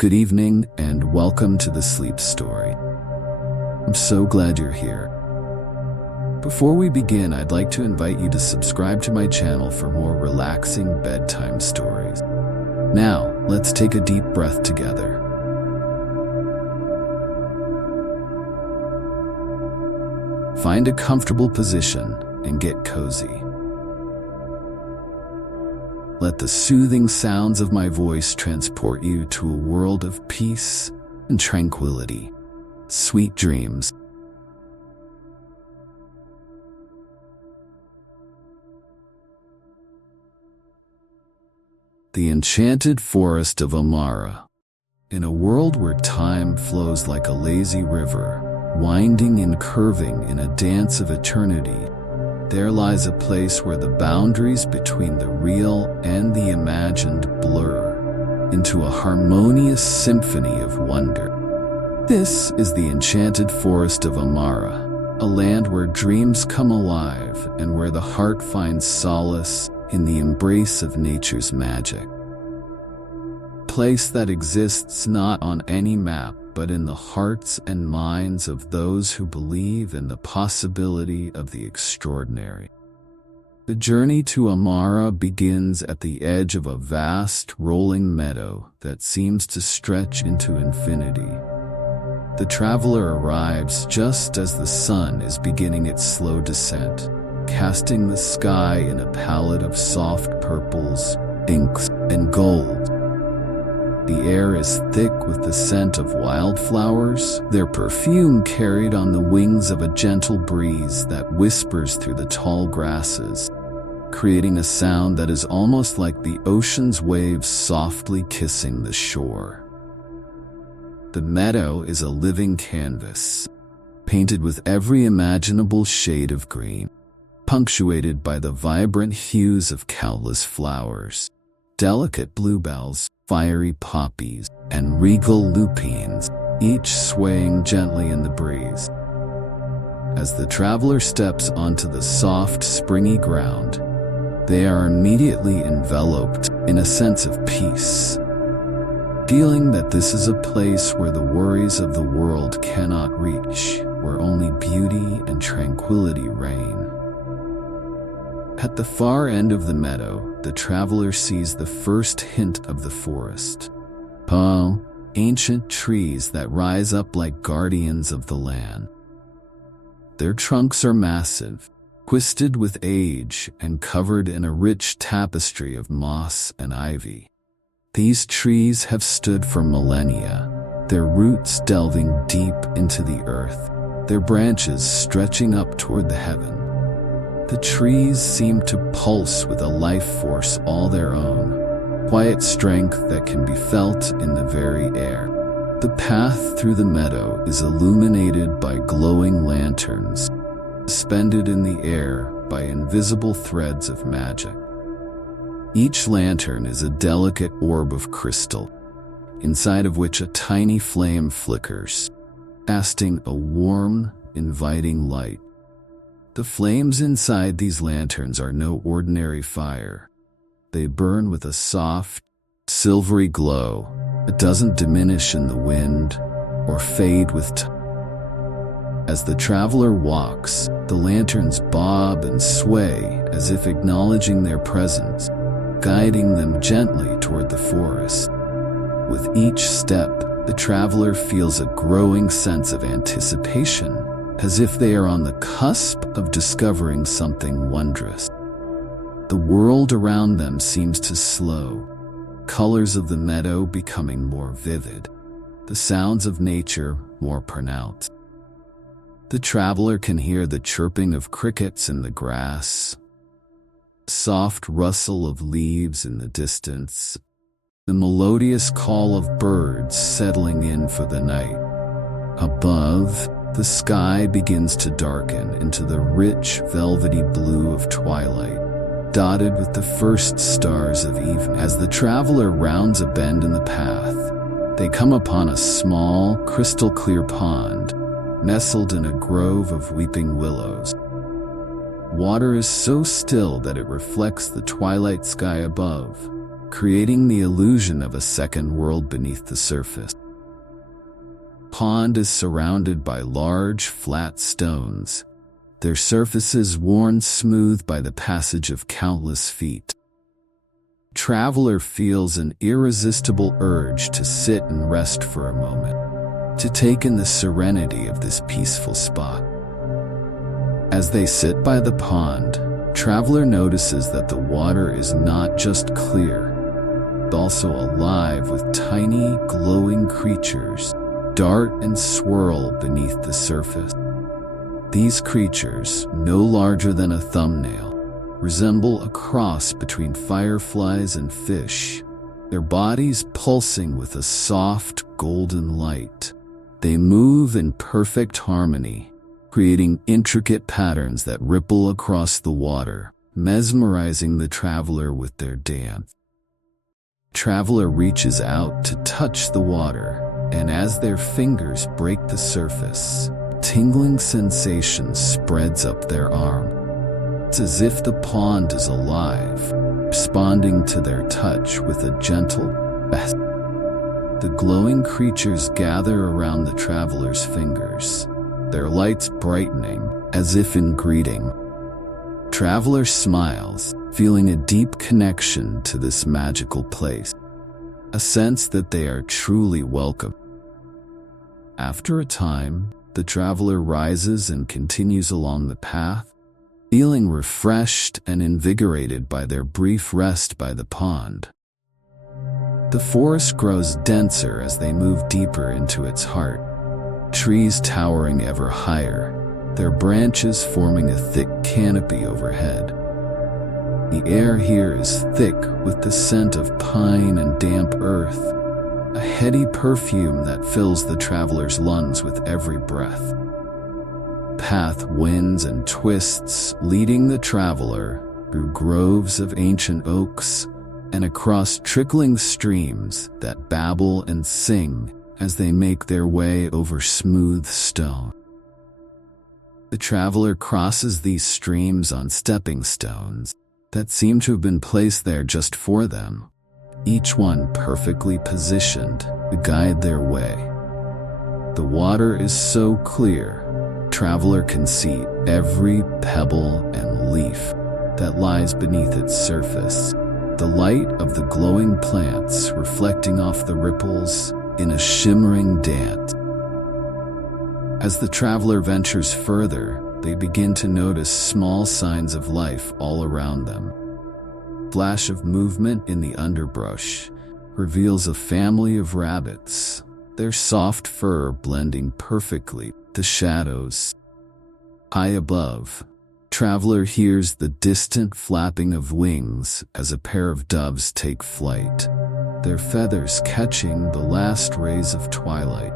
Good evening and welcome to the Sleep Story. I'm so glad you're here. Before we begin, I'd like to invite you to subscribe to my channel for more relaxing bedtime stories. Now, let's take a deep breath together. Find a comfortable position and get cozy. Let the soothing sounds of my voice transport you to a world of peace and tranquility. Sweet dreams. The Enchanted Forest of Amara. In a world where time flows like a lazy river, winding and curving in a dance of eternity, there lies a place where the boundaries between the real and the imagined blur into a harmonious symphony of wonder. This is the Enchanted Forest of Amara, a land where dreams come alive and where the heart finds solace in the embrace of nature's magic. A place that exists not on any map, but in the hearts and minds of those who believe in the possibility of the extraordinary. The journey to Amara begins at the edge of a vast, rolling meadow that seems to stretch into infinity. The traveler arrives just as the sun is beginning its slow descent, casting the sky in a palette of soft purples, pinks, and gold. The air is thick with the scent of wildflowers, their perfume carried on the wings of a gentle breeze that whispers through the tall grasses, creating a sound that is almost like the ocean's waves softly kissing the shore. The meadow is a living canvas, painted with every imaginable shade of green, punctuated by the vibrant hues of countless flowers. Delicate bluebells, fiery poppies, and regal lupines, each swaying gently in the breeze. As the traveler steps onto the soft, springy ground, they are immediately enveloped in a sense of peace, feeling that this is a place where the worries of the world cannot reach, where only beauty and tranquility reign. At the far end of the meadow, the traveler sees the first hint of the forest. Tall, ancient trees that rise up like guardians of the land. Their trunks are massive, twisted with age and covered in a rich tapestry of moss and ivy. These trees have stood for millennia, their roots delving deep into the earth, their branches stretching up toward the heaven. The trees seem to pulse with a life force all their own, quiet strength that can be felt in the very air. The path through the meadow is illuminated by glowing lanterns, suspended in the air by invisible threads of magic. Each lantern is a delicate orb of crystal, inside of which a tiny flame flickers, casting a warm, inviting light. The flames inside these lanterns are no ordinary fire. They burn with a soft, silvery glow that doesn't diminish in the wind or fade with time. As the traveler walks, the lanterns bob and sway as if acknowledging their presence, guiding them gently toward the forest. With each step, the traveler feels a growing sense of anticipation, as if they are on the cusp of discovering something wondrous. The world around them seems to slow, colors of the meadow becoming more vivid, the sounds of nature more pronounced. The traveler can hear the chirping of crickets in the grass, soft rustle of leaves in the distance, the melodious call of birds settling in for the night. Above, the sky begins to darken into the rich, velvety blue of twilight, dotted with the first stars of evening. As the traveler rounds a bend in the path, they come upon a small, crystal-clear pond, nestled in a grove of weeping willows. Water is so still that it reflects the twilight sky above, creating the illusion of a second world beneath the surface. The pond is surrounded by large, flat stones, their surfaces worn smooth by the passage of countless feet. The traveler feels an irresistible urge to sit and rest for a moment, to take in the serenity of this peaceful spot. As they sit by the pond, traveler notices that the water is not just clear, but also alive with tiny, glowing creatures dart and swirl beneath the surface. These creatures, no larger than a thumbnail, resemble a cross between fireflies and fish, their bodies pulsing with a soft, golden light. They move in perfect harmony, creating intricate patterns that ripple across the water, mesmerizing the traveler with their dance. The traveler reaches out to touch the water, and as their fingers break the surface, a tingling sensation spreads up their arm. It's as if the pond is alive, responding to their touch with a gentle best. The glowing creatures gather around the traveler's fingers, their lights brightening as if in greeting. Traveler smiles, feeling a deep connection to this magical place, a sense that they are truly welcome. After a time, the traveler rises and continues along the path, feeling refreshed and invigorated by their brief rest by the pond. The forest grows denser as they move deeper into its heart, trees towering ever higher, their branches forming a thick canopy overhead. The air here is thick with the scent of pine and damp earth, a heady perfume that fills the traveler's lungs with every breath. The path winds and twists, leading the traveler through groves of ancient oaks and across trickling streams that babble and sing as they make their way over smooth stone. The traveler crosses these streams on stepping stones that seem to have been placed there just for them, each one perfectly positioned to guide their way. The water is so clear, traveler can see every pebble and leaf that lies beneath its surface, the light of the glowing plants reflecting off the ripples in a shimmering dance. As the traveler ventures further, they begin to notice small signs of life all around them. A flash of movement in the underbrush reveals a family of rabbits, their soft fur blending perfectly with the shadows. High above, traveler hears the distant flapping of wings as a pair of doves take flight, their feathers catching the last rays of twilight.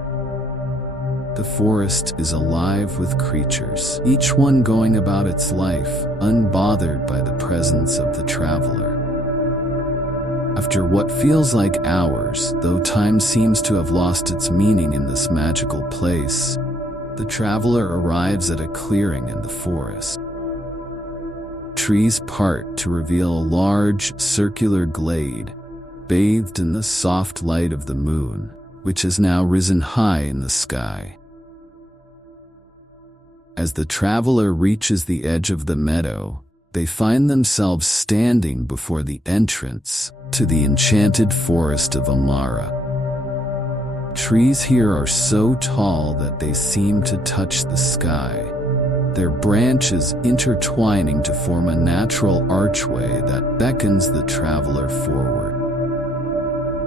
The forest is alive with creatures, each one going about its life, unbothered by the presence of the traveler. After what feels like hours, though time seems to have lost its meaning in this magical place, the traveler arrives at a clearing in the forest. Trees part to reveal a large, circular glade, bathed in the soft light of the moon, which has now risen high in the sky. As the traveler reaches the edge of the meadow, they find themselves standing before the entrance to the Enchanted Forest of Amara. Trees here are so tall that they seem to touch the sky, their branches intertwining to form a natural archway that beckons the traveler forward.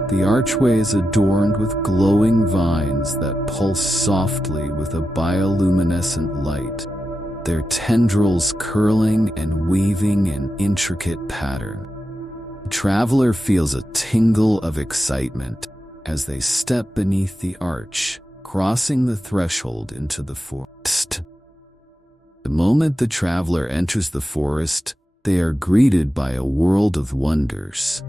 The archway is adorned with glowing vines that pulse softly with a bioluminescent light, their tendrils curling and weaving an intricate pattern. The traveler feels a tingle of excitement as they step beneath the arch, crossing the threshold into the forest. The moment the traveler enters the forest, they are greeted by a world of wonders.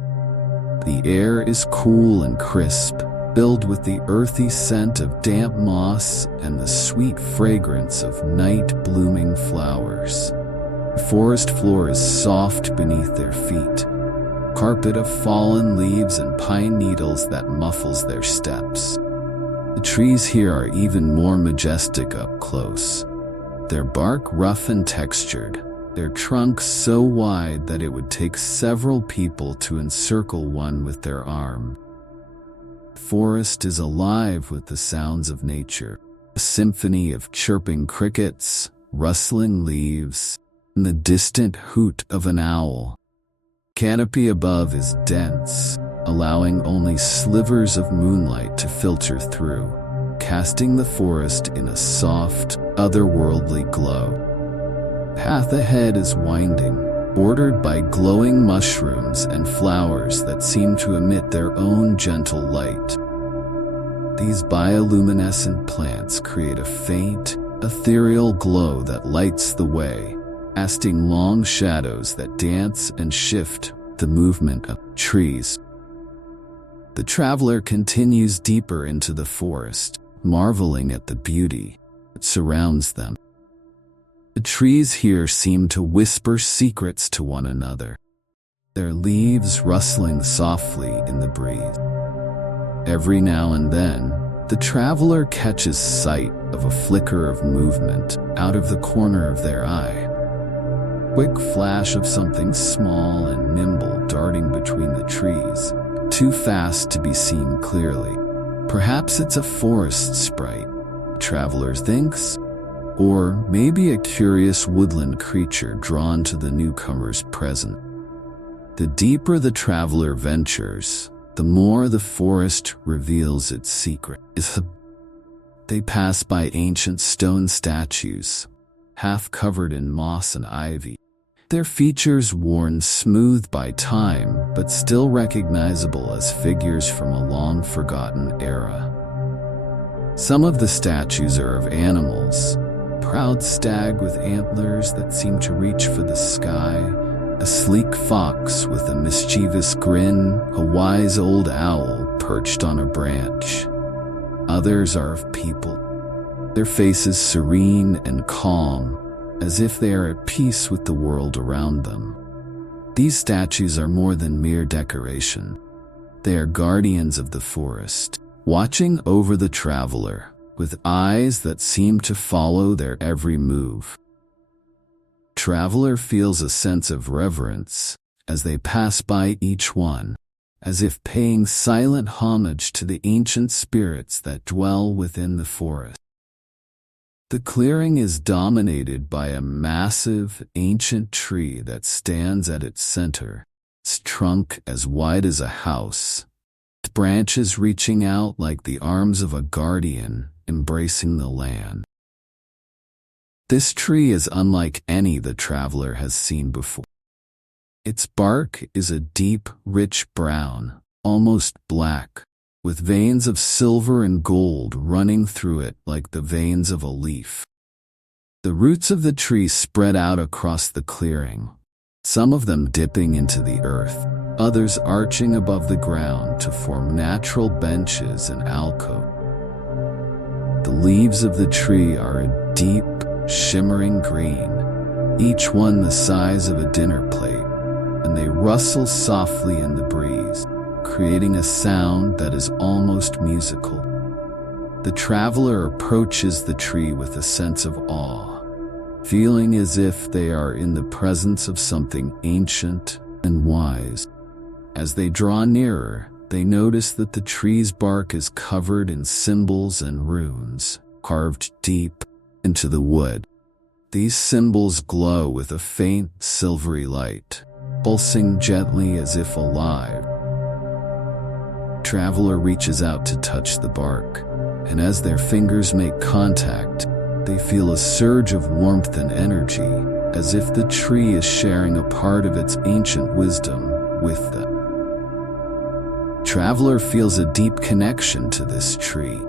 The air is cool and crisp, filled with the earthy scent of damp moss and the sweet fragrance of night-blooming flowers. The forest floor is soft beneath their feet, carpet of fallen leaves and pine needles that muffles their steps. The trees here are even more majestic up close. Their bark rough and textured, their trunks so wide that it would take several people to encircle one with their arm. The forest is alive with the sounds of nature, a symphony of chirping crickets, rustling leaves, and the distant hoot of an owl. Canopy above is dense, allowing only slivers of moonlight to filter through, casting the forest in a soft, otherworldly glow. Path ahead is winding, bordered by glowing mushrooms and flowers that seem to emit their own gentle light. These bioluminescent plants create a faint, ethereal glow that lights the way, casting long shadows that dance and shift the movement of trees. The traveler continues deeper into the forest, marveling at the beauty that surrounds them. The trees here seem to whisper secrets to one another, their leaves rustling softly in the breeze. Every now and then, the traveler catches sight of a flicker of movement out of the corner of their eye. Quick flash of something small and nimble darting between the trees, too fast to be seen clearly. Perhaps it's a forest sprite, the traveler thinks, or maybe a curious woodland creature drawn to the newcomer's presence. The deeper the traveler ventures, the more the forest reveals its secret. They pass by ancient stone statues, half covered in moss and ivy, their features worn smooth by time but still recognizable as figures from a long-forgotten era. Some of the statues are of animals, a proud stag with antlers that seem to reach for the sky, a sleek fox with a mischievous grin, a wise old owl perched on a branch. Others are of people, their faces serene and calm, as if they are at peace with the world around them. These statues are more than mere decoration. They are guardians of the forest, watching over the traveler with eyes that seem to follow their every move. Traveler feels a sense of reverence as they pass by each one, as if paying silent homage to the ancient spirits that dwell within the forest. The clearing is dominated by a massive, ancient tree that stands at its center, its trunk as wide as a house, its branches reaching out like the arms of a guardian embracing the land. This tree is unlike any the traveler has seen before. Its bark is a deep, rich brown, almost black, with veins of silver and gold running through it like the veins of a leaf. The roots of the tree spread out across the clearing, some of them dipping into the earth, others arching above the ground to form natural benches and alcoves. The leaves of the tree are a deep, shimmering green, each one the size of a dinner plate, and they rustle softly in the breeze, creating a sound that is almost musical. The traveler approaches the tree with a sense of awe, feeling as if they are in the presence of something ancient and wise. As they draw nearer, they notice that the tree's bark is covered in symbols and runes, carved deep into the wood. These symbols glow with a faint, silvery light, pulsing gently as if alive. Traveler reaches out to touch the bark, and as their fingers make contact, they feel a surge of warmth and energy, as if the tree is sharing a part of its ancient wisdom with them. Traveler feels a deep connection to this tree,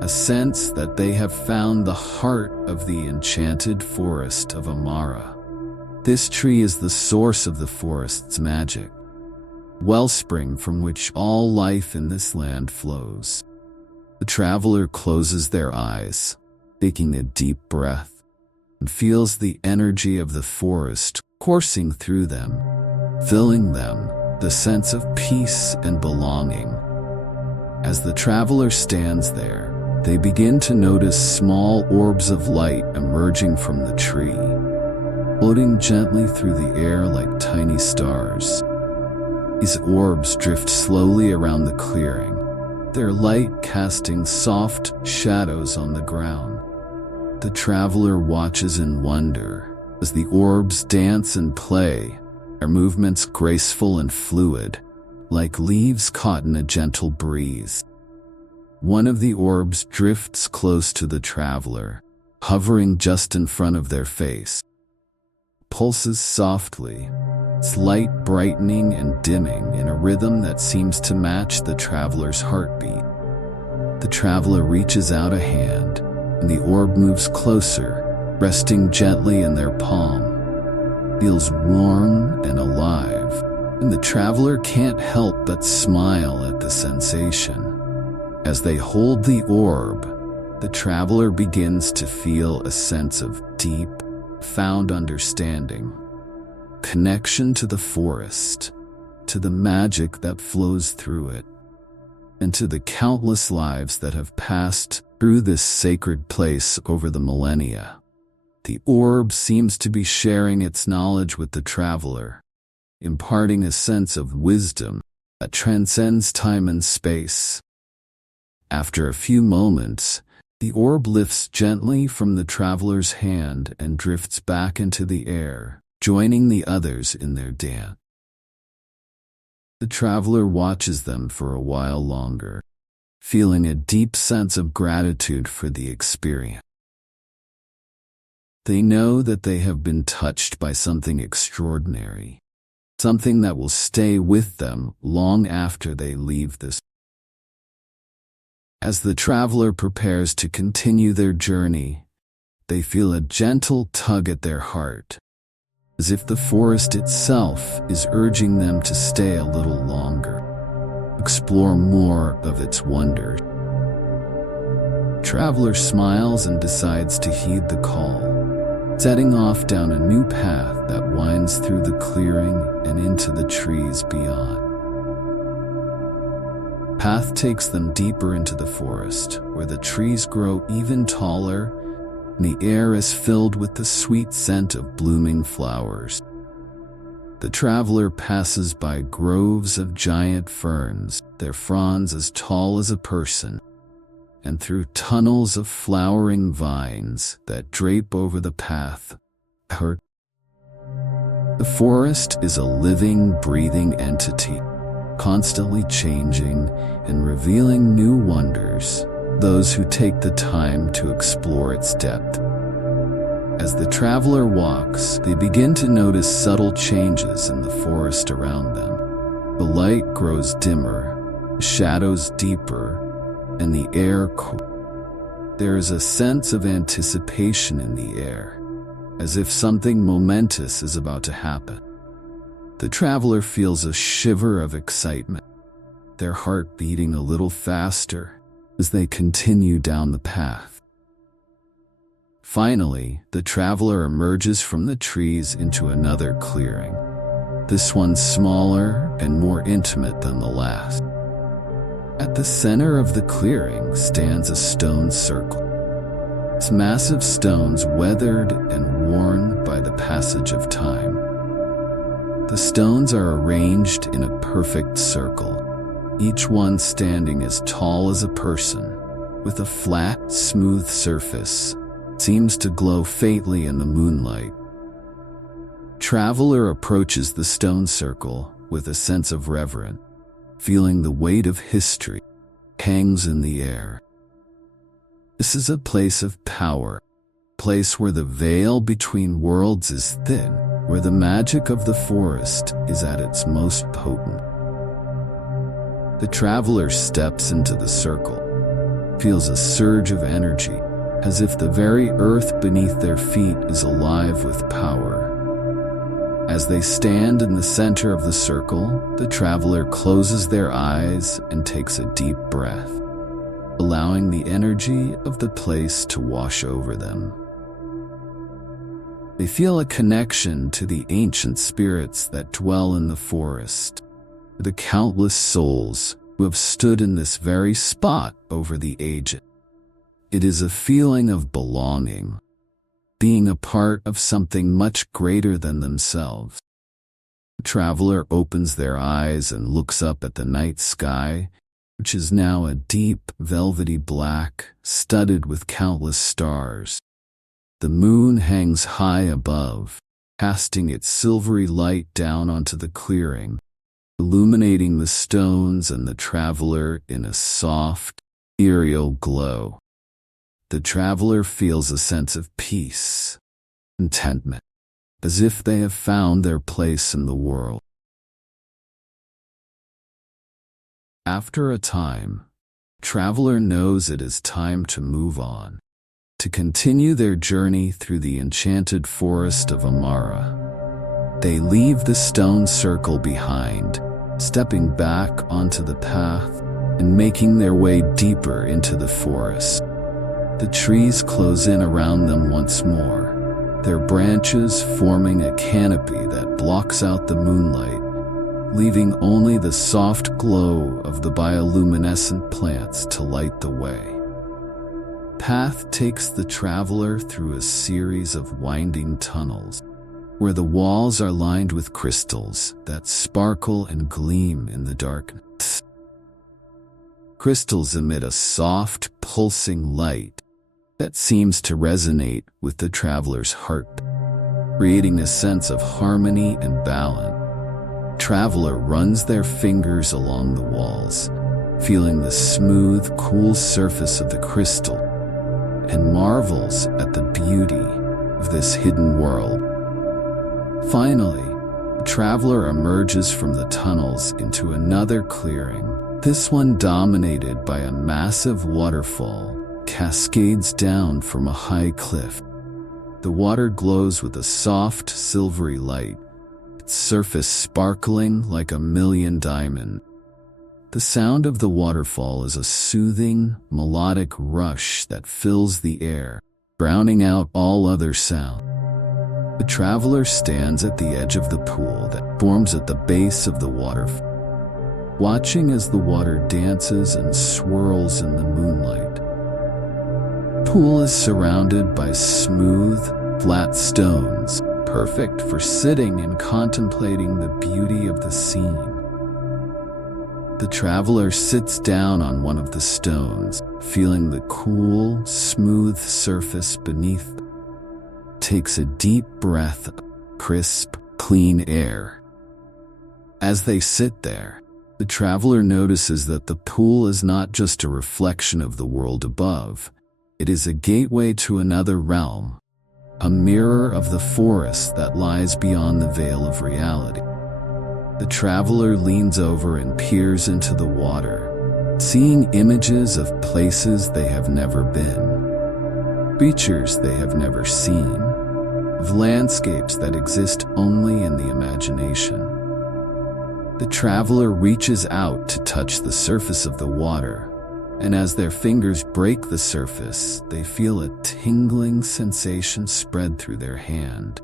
a sense that they have found the heart of the Enchanted Forest of Amara. This tree is the source of the forest's magic, wellspring from which all life in this land flows. The traveler closes their eyes, taking a deep breath, and feels the energy of the forest coursing through them, filling them the sense of peace and belonging. As the traveler stands there, they begin to notice small orbs of light emerging from the tree, floating gently through the air like tiny stars. These orbs drift slowly around the clearing, their light casting soft shadows on the ground. The traveler watches in wonder as the orbs dance and play, their movements graceful and fluid, like leaves caught in a gentle breeze. One of the orbs drifts close to the traveler, hovering just in front of their face. Pulses softly, its light brightening and dimming in a rhythm that seems to match the traveler's heartbeat. The traveler reaches out a hand, and the orb moves closer, resting gently in their palm. It feels warm and alive, and the traveler can't help but smile at the sensation. As they hold the orb, the traveler begins to feel a sense of deep, profound understanding, connection to the forest, to the magic that flows through it, and to the countless lives that have passed through this sacred place over the millennia. The orb seems to be sharing its knowledge with the traveler, imparting a sense of wisdom that transcends time and space. After a few moments, the orb lifts gently from the traveler's hand and drifts back into the air, joining the others in their dance. The traveler watches them for a while longer, feeling a deep sense of gratitude for the experience. They know that they have been touched by something extraordinary, something that will stay with them long after they leave this. As the traveler prepares to continue their journey, they feel a gentle tug at their heart, as if the forest itself is urging them to stay a little longer, explore more of its wonders. The traveler smiles and decides to heed the call, setting off down a new path that winds through the clearing and into the trees beyond. The path takes them deeper into the forest, where the trees grow even taller and the air is filled with the sweet scent of blooming flowers. The traveler passes by groves of giant ferns, their fronds as tall as a person, and through tunnels of flowering vines that drape over the path. The forest is a living, breathing entity, constantly changing and revealing new wonders, those who take the time to explore its depth. As the traveler walks, they begin to notice subtle changes in the forest around them. The light grows dimmer, the shadows deeper, and the air cooler. There is a sense of anticipation in the air, as if something momentous is about to happen. The traveler feels a shiver of excitement, their heart beating a little faster as they continue down the path. Finally, the traveler emerges from the trees into another clearing, this one smaller and more intimate than the last. At the center of the clearing stands a stone circle, its massive stones weathered and worn by the passage of time. The stones are arranged in a perfect circle, each one standing as tall as a person, with a flat, smooth surface that seems to glow faintly in the moonlight. Traveler approaches the stone circle with a sense of reverence, feeling the weight of history hangs in the air. This is a place of power, a place where the veil between worlds is thin, where the magic of the forest is at its most potent. The traveler steps into the circle, feels a surge of energy, as if the very earth beneath their feet is alive with power. As they stand in the center of the circle, the traveler closes their eyes and takes a deep breath, allowing the energy of the place to wash over them. They feel a connection to the ancient spirits that dwell in the forest, the countless souls who have stood in this very spot over the ages. It is a feeling of belonging, being a part of something much greater than themselves. The traveler opens their eyes and looks up at the night sky, which is now a deep, velvety black, studded with countless stars. The moon hangs high above, casting its silvery light down onto the clearing, illuminating the stones and the traveler in a soft, ethereal glow. The traveler feels a sense of peace, contentment, as if they have found their place in the world. After a time, the traveler knows it is time to move on, to continue their journey through the Enchanted Forest of Amara. They leave the stone circle behind, stepping back onto the path and making their way deeper into the forest. The trees close in around them once more, their branches forming a canopy that blocks out the moonlight, leaving only the soft glow of the bioluminescent plants to light the way. Path takes the traveler through a series of winding tunnels, where the walls are lined with crystals that sparkle and gleam in the darkness. Crystals emit a soft, pulsing light that seems to resonate with the traveler's heart, creating a sense of harmony and balance. The traveler runs their fingers along the walls, feeling the smooth, cool surface of the crystal, and marvels at the beauty of this hidden world. Finally, the traveler emerges from the tunnels into another clearing, this one dominated by a massive waterfall, cascades down from a high cliff. The water glows with a soft, silvery light, its surface sparkling like a million diamonds. The sound of the waterfall is a soothing, melodic rush that fills the air, drowning out all other sound. The traveler stands at the edge of the pool that forms at the base of the waterfall, watching as the water dances and swirls in the moonlight. The pool is surrounded by smooth, flat stones, perfect for sitting and contemplating the beauty of the scene. The traveler sits down on one of the stones, feeling the cool, smooth surface beneath. Takes a deep breath of crisp, clean air. As they sit there, the traveler notices that the pool is not just a reflection of the world above. It is a gateway to another realm, a mirror of the forest that lies beyond the veil of reality. The traveler leans over and peers into the water, seeing images of places they have never been, creatures they have never seen, of landscapes that exist only in the imagination. The traveler reaches out to touch the surface of the water, and as their fingers break the surface, they feel a tingling sensation spread through their hand.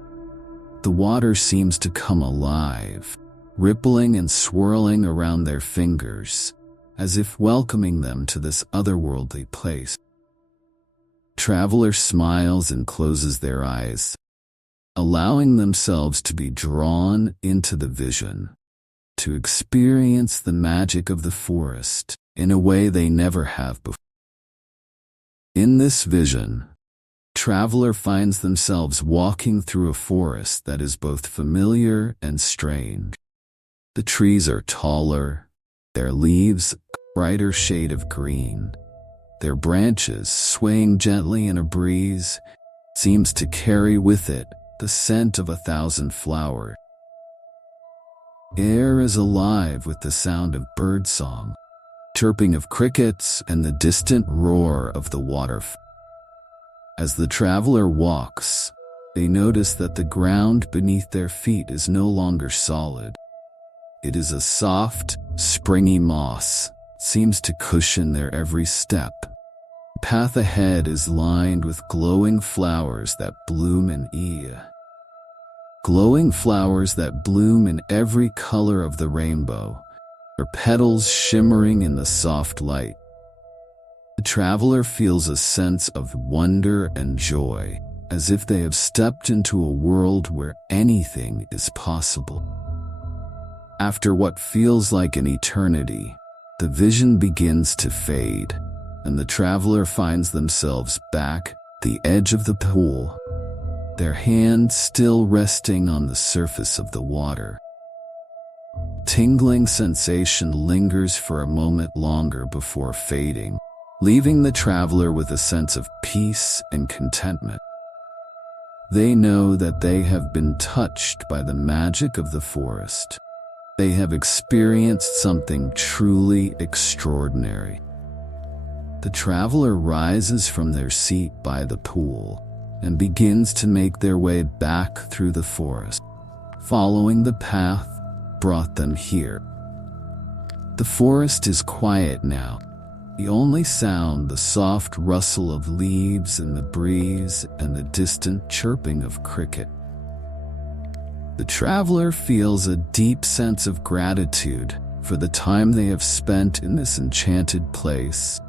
The water seems to come alive, rippling and swirling around their fingers, as if welcoming them to this otherworldly place. The traveler smiles and closes their eyes, allowing themselves to be drawn into the vision, to experience the magic of the forest in a way they never have before. In this vision, the traveler finds themselves walking through a forest that is both familiar and strange. The trees are taller, their leaves a brighter shade of green, their branches swaying gently in a breeze seems to carry with it the scent of 1,000 flowers. Air is alive with the sound of birdsong, chirping of crickets, and the distant roar of the waterfall. As the traveler walks, they notice that the ground beneath their feet is no longer solid. It is a soft, springy moss, seems to cushion their every step. The path ahead is lined with glowing flowers that bloom in every color of the rainbow, their petals shimmering in the soft light. The traveler feels a sense of wonder and joy, as if they have stepped into a world where anything is possible. After what feels like an eternity, the vision begins to fade, and the traveler finds themselves back at the edge of the pool, their hand still resting on the surface of the water. Tingling sensation lingers for a moment longer before fading, leaving the traveler with a sense of peace and contentment. They know that they have been touched by the magic of the forest. They have experienced something truly extraordinary. The traveler rises from their seat by the pool and begins to make their way back through the forest, following the path brought them here. The forest is quiet now. The only sound, the soft rustle of leaves in the breeze and the distant chirping of cricket. The traveler feels a deep sense of gratitude for the time they have spent in this enchanted place,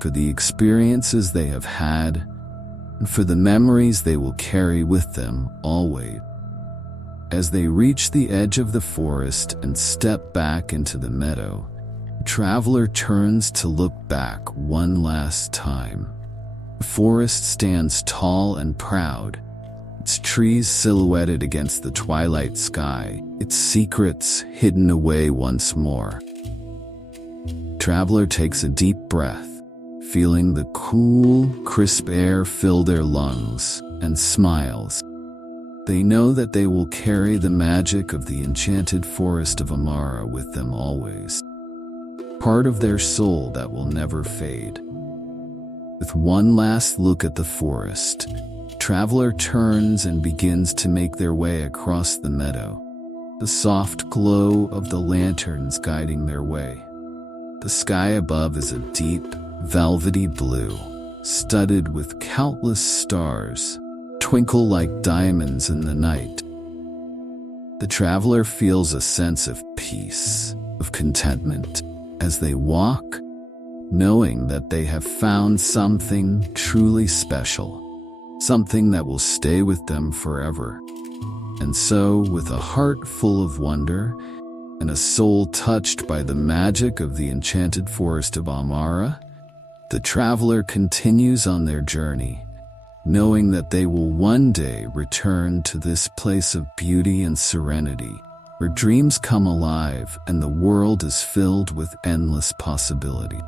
for the experiences they have had, and for the memories they will carry with them always. As they reach the edge of the forest and step back into the meadow, the traveler turns to look back one last time. The forest stands tall and proud, its trees silhouetted against the twilight sky, its secrets hidden away once more. Traveler takes a deep breath, feeling the cool, crisp air fill their lungs, and smiles. They know that they will carry the magic of the enchanted forest of Amara with them always, part of their soul that will never fade. With one last look at the forest, traveler turns and begins to make their way across the meadow, the soft glow of the lanterns guiding their way. The sky above is a deep, velvety blue, studded with countless stars, twinkle like diamonds in the night. The traveler feels a sense of peace, of contentment, as they walk, knowing that they have found something truly special, something that will stay with them forever. And so, with a heart full of wonder and a soul touched by the magic of the enchanted forest of Amara, the traveler continues on their journey, knowing that they will one day return to this place of beauty and serenity, where dreams come alive and the world is filled with endless possibility.